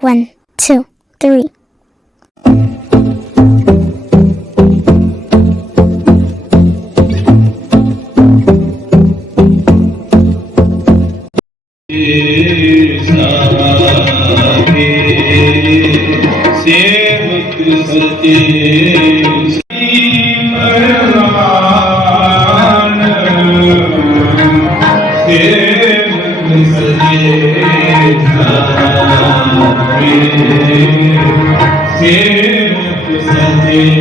One, two, three. Yeah.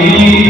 Amen.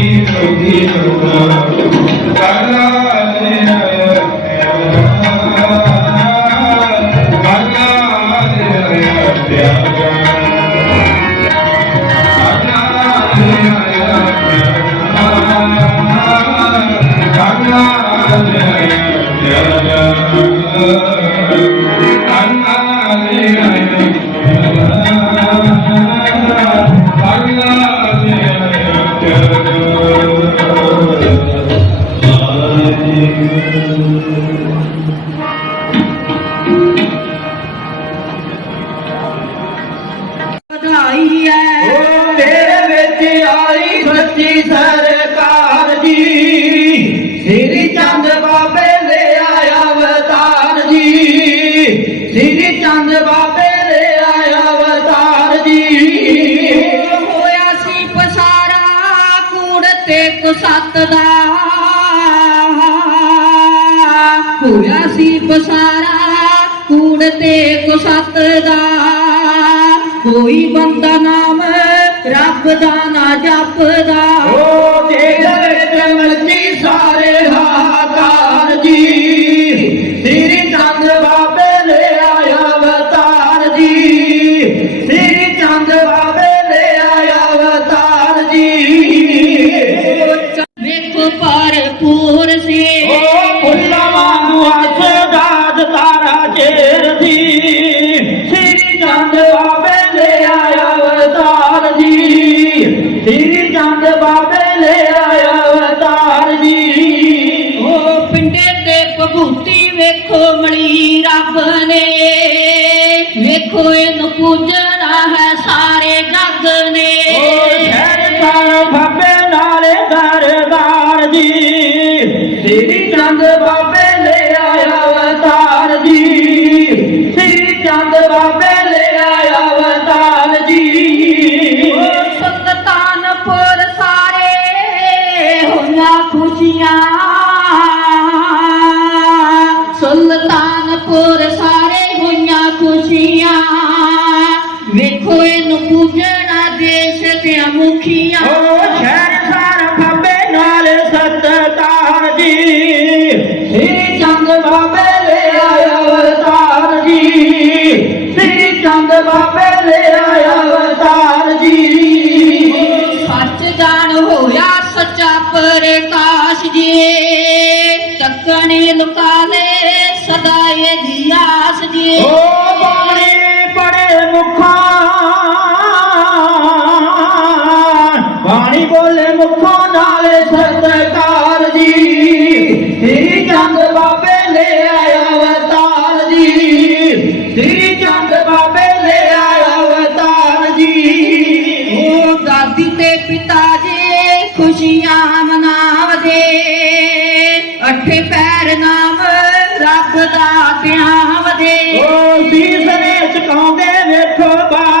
ਸਤ ਦਾ। ਹੋਇਆ ਸੀ ਪਸਾਰਾ, ਕੂੜ ਤੇ ਕੋ ਸਤ ਦਾ। ਕੋਈ ਬੰਦਾ ਨਾਮ ਰੱਬ ਦਾ ਨਾ ਜਪਦਾ। ਓ ਜੇ ਵਿੱਚ ਮਰਜ਼ੀ ਸਾਰੇ ਹਾਰ ਪੂਜਣਾ ਹੈ ਸਾਰੇ ਜੱਗ ਨੇ। ਖੈਰ ਕਰ ਬਾਬੇ ਨਾਲੇ ਦਰਬਾਰ ਦੀ ਸ੍ਰੀ ਚੰਦ ਬਾਬੇ ਲੈ ਆਇਆ ਅਵਤਾਰ ਜੀ। ਸ੍ਰੀ ਚੰਦ ਬਾਬੇ ਲੈ ਆਇਆ ਅਵਤਾਰ ਜੀ। ਸੰਤਾਨਪੁਰ ਸਾਰੇ ਹੋਈਆਂ ਖੁਸ਼ੀਆਂ। ਸੁਲਤਾਨਪੁਰ ਪੂਜਣਾ ਦੇਸ਼ ਤੇ ਮੁਖੀਆਂ ਓ ਸ਼ਹਿਰ ਸਾਰ ਖੱਬੇ ਨਾਲ ਸਤਕਾਰ ਜੀ। ਸ੍ਰੀ ਚੰਦ ਬਾਬੇ ਲੈ ਆਇਆ ਅਵਤਾਰ ਜੀ। ਸ੍ਰੀ ਚੰਦ ਬਾਬੇ ਲੈ ਆਇਆ ਅਵਤਾਰ ਜੀ। ਸੱਚ ਜਾਣ ਹੋਇਆ ਸੱਚਾ ਪ੍ਰਕਾਸ਼ ਜੀ। ਚੱਕਣੇ ਲੁਕਾ ਲੈ ਸਦਾ ਇਹਦੀ ਆਸ ਜੀ। ਓ ਪਿਤਾ ਜੀ, ਖੁਸ਼ੀਆਂ ਮਨਾਵਦੇ। ਅੱਠ ਪੈਰ ਨਾਮ ਰੱਬ ਦਾ ਧਿਆਵਦੇ। ਓ ਸੀਸਰੇ ਚਕਾਉਂਦੇ ਵੇਖੋ ਬਾਰ